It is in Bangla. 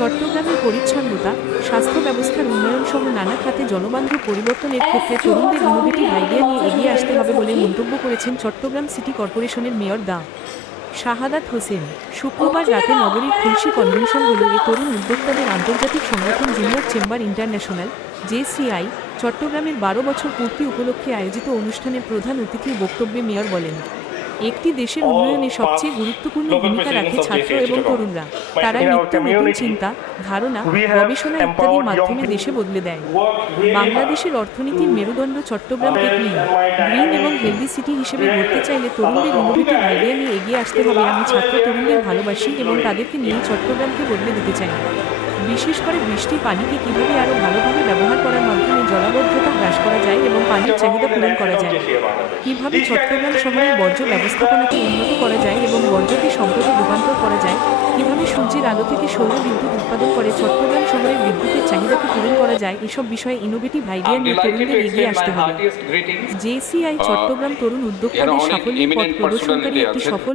চট্টগ্রামের পরিচ্ছন্নতা, স্বাস্থ্য ব্যবস্থার উন্নয়ন সহ নানা খাতে জনবান্ধব পরিবর্তনের ক্ষেত্রে তরুণদের ইনোভেটিভ আইডিয়া নিয়ে এগিয়ে আসতে হবে বলে মন্তব্য করেছেন চট্টগ্রাম সিটি কর্পোরেশনের মেয়র দা। শাহাদাত হোসেন, শুক্রবার রাতে নগরীর খুলশি কনভেনশন হল এ তরুণ উদ্যোক্তাদের আন্তর্জাতিক সংগঠন জুনিয়র চেম্বার ইন্টারন্যাশনাল, জেসিআই, চট্টগ্রামের বারো বছর পূর্তি উপলক্ষে আয়োজিত অনুষ্ঠানের প্রধান অতিথির বক্তব্যে মেয়র বলেন একটি দেশের উন্নয়নে সবচেয়ে গুরুত্বপূর্ণ ভূমিকা রাখে ছাত্র এবং তরুণরা। তারা নিত্য নতুন চিন্তা ধারণা গবেষণা ইত্যাদির মাধ্যমে দেশে বদলে দেয়। বাংলাদেশের অর্থনীতির মেরুদণ্ড চট্টগ্রামকে ক্লিন গ্রিন এবং হেলদি সিটি হিসেবে গড়তে চাইলে তরুণদের ইনোভেটিভ আইডিয়া নিয়ে এগিয়ে আসতে হবে। আমি ছাত্র তরুণদের ভালোবাসি এবং তাদেরকে নিয়ে চট্টগ্রামকে বদলে দিতে চাই। বিশেষ করে বৃষ্টি পানিকে কীভাবে আরও ভালোভাবে ব্যবহার করার যায় এবং পানির চাহিদা পূরণ করা যায়। কীভাবে চট্টগ্রাম শহরের বর্জ্য ব্যবস্থাপনাকে উন্নত করা যায় এবং বর্জ্যকে সম্পদে রূপান্তর করা যায়? কীভাবে সূর্যের আলো থেকে সৌর বিদ্যুৎ উৎপাদন করে চট্টগ্রাম শহরের বিদ্যুতের চাহিদাকে পূরণ করা যায়? এসব বিষয়ে ইনোভেটিভ আইডিয়া নিয়ে তরুণদের এগিয়ে আসতে হবে। জেসিআই চট্টগ্রাম তরুণ উদ্যোক্তাদের সাফল্যের পথ প্রদর্শনকারী একটি সফল